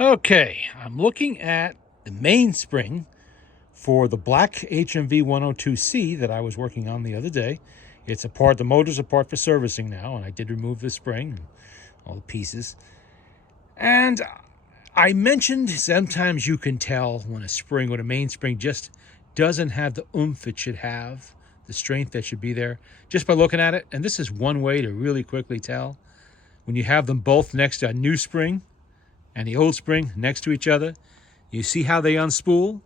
Okay, I'm looking at the mainspring for the black HMV 102C that I was working on the other day. It's a part, the motor's a part for servicing now, and I did remove the spring and all the pieces. And I mentioned sometimes you can tell when a spring or the mainspring just doesn't have the oomph it should have, the strength that should be there, just by looking at it. And this is one way to really quickly tell. When you have them both next to a new spring and the old spring next to each other, you see how they unspool?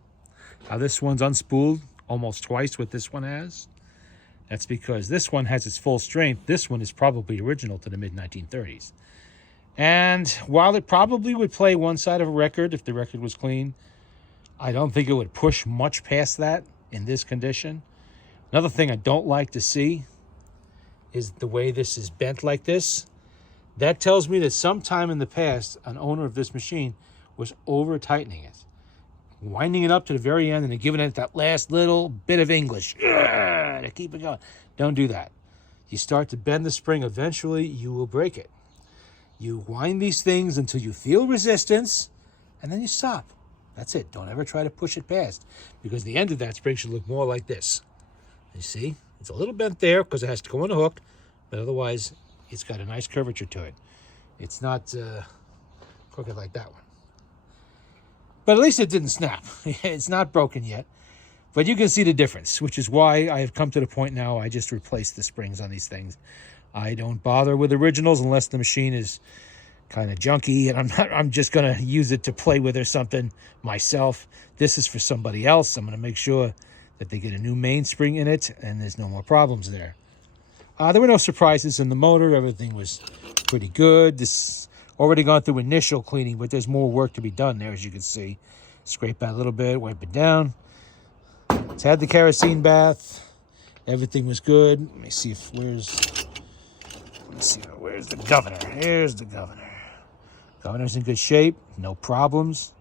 How this one's unspooled almost twice what this one has? That's because this one has its full strength. This one is probably original to the mid-1930s. And while it probably would play one side of a record if the record was clean, I don't think it would push much past that in this condition. Another thing I don't like to see is the way this is bent like this. That tells me that sometime in the past, an owner of this machine was over-tightening it, winding it up to the very end and then giving it that last little bit of English to keep it going. Don't do that. You start to bend the spring, eventually you will break it. You wind these things until you feel resistance, and then you stop. That's it. Don't ever try to push it past, because the end of that spring should look more like this. You see? It's a little bent there because it has to go on a hook, but otherwise it's got a nice curvature to it. It's not crooked like that one. But at least it didn't snap. It's not broken yet. But you can see the difference, which is why I have come to the point now I just replace the springs on these things. I don't bother with originals unless the machine is kind of junky and I'm just going to use it to play with or something myself. This is for somebody else. I'm going to make sure that they get a new mainspring in it and there's no more problems there. There were no surprises in the motor. Everything was pretty good. This already gone through initial cleaning, but there's more work to be done there, as you can see. Scrape that a little bit, wipe it down. It's had the kerosene bath. Everything was good. Let me see if where's the governor? Here's the governor. Governor's in good shape. No problems.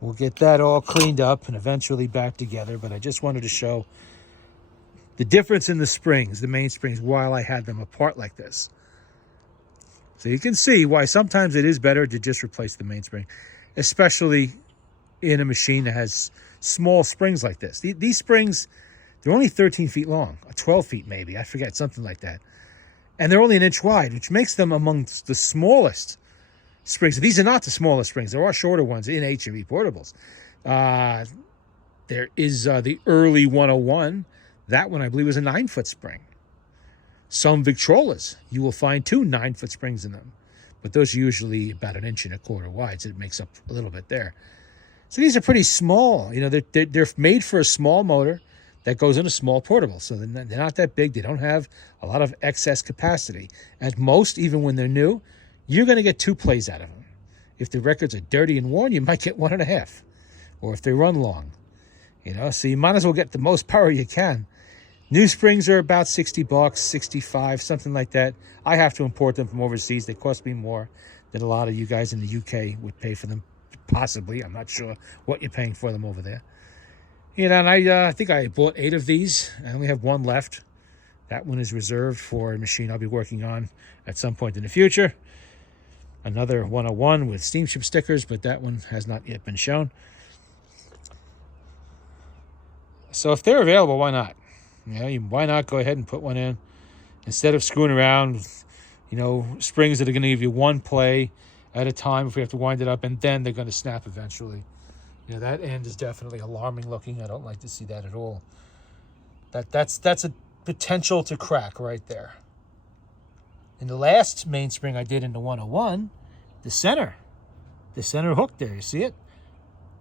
We'll get that all cleaned up and eventually back together, but I just wanted to show the difference in the springs, the main springs, while I had them apart like this. So you can see why sometimes it is better to just replace the mainspring, especially in a machine that has small springs like this. These springs, they're only 13 feet long, 12 feet maybe, I forget, something like that. And they're only an inch wide, which makes them amongst the smallest springs. These are not the smallest springs. There are shorter ones in HMV portables. There is the early 101. That one, I believe, is a 9-foot spring. Some Victrolas, you will find 2 9-foot springs in them. But those are usually about 1.25 inches wide, so it makes up a little bit there. So these are pretty small. You know, they're made for a small motor that goes in a small portable. So they're not that big. They don't have a lot of excess capacity. At most, even when they're new, you're going to get 2 plays out of them. If the records are dirty and worn, you might get 1.5. Or if they run long. You know, so you might as well get the most power you can. New springs are about $60, $65, something like that. I have to import them from overseas. They cost me more than a lot of you guys in the UK would pay for them. Possibly. I'm not sure what you're paying for them over there. You know, and I think I bought 8 of these. I only have 1 left. That one is reserved for a machine I'll be working on at some point in the future. Another 101 with steamship stickers, but that one has not yet been shown. So if they're available, why not? You know, why not go ahead and put one in instead of screwing around with, you know, springs that are going to give you 1 play at a time if we have to wind it up, and then they're going to snap eventually. You know, that end is definitely alarming looking. I don't like to see that at all. That's a potential to crack right there. In the last mainspring I did in the 101, the center hook there, you see it?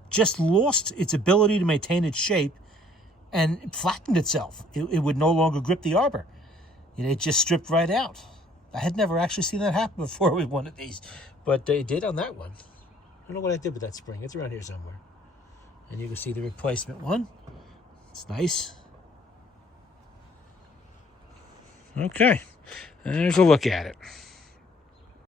Just lost its ability to maintain its shape and it flattened itself. It would no longer grip the arbor. You know, it just stripped right out. I had never actually seen that happen before with one of these, but it did on that one. I don't know what I did with that spring. It's around here somewhere. And you can see the replacement one. It's nice. Okay, and there's a look at it.